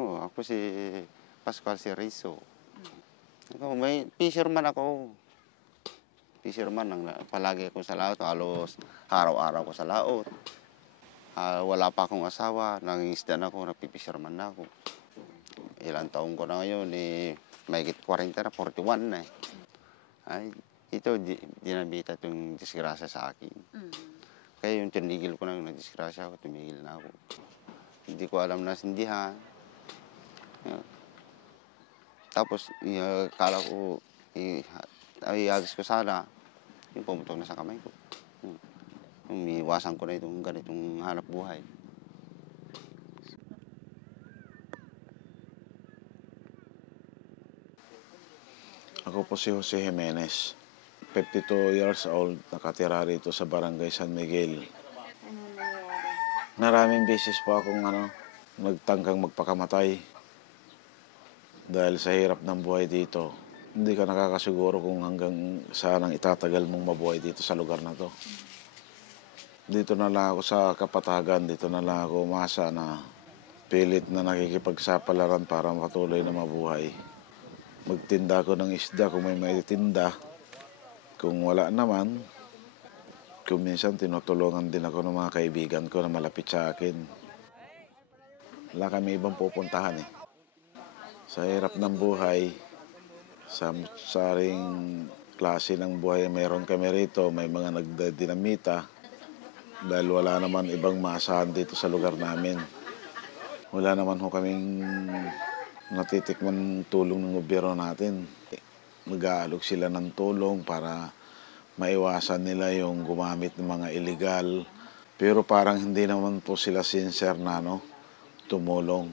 Oo, ako si Pascual Siriso. May fisherman ako. Fisherman ang palagi ako sa laot, halos araw-araw ko sa laot. Wala pa akong asawa, nangingisda na ako, nagpi-fisherman na ako. Ilang taon ko na ngayon, mahigit 40 na, 41 na eh. Ay, ito, dinabita itong disgrasya sa akin. Kaya yung tinigil ko na yung nagdisgrasya ako, tumigil na ako. Hindi ko alam na sindihan. Tapos, kala ko, iagis ko sana, yung pumutok na sa kamay ko. Umiiwasan ko na itong ganitong hanap buhay. Ako po si Jose Jimenez, 52 years old, nakatira rito sa Barangay San Miguel. Maraming beses po akong nagtangkang magpakamatay dahil sa hirap ng buhay dito. Hindi ka nakakasiguro kung hanggang saan ang itatagal mong mabuhay dito sa lugar na to. Dito na lang ako sa kapatagan, dito na lang ako umasa na pilit na nakikipagsapalaran para patuloy na mabuhay. Magtinda ko ng isda kung may tinda. Kung wala naman, kung minsan tinutulungan din ako ng mga kaibigan ko na malapit sa akin. Wala kami ibang pupuntahan eh. Sa hirap ng buhay, sa saring klase ng buhay mayroon kami rito, may mga nagdadinamita dahil wala naman ibang maasahan dito sa lugar namin. Wala naman ho kaming natitikman tulong ng gobyerno natin. Mag-aalok sila ng tulong para maiwasan nila yung gumamit ng mga illegal. Pero parang hindi naman po sila sincere na tumulong.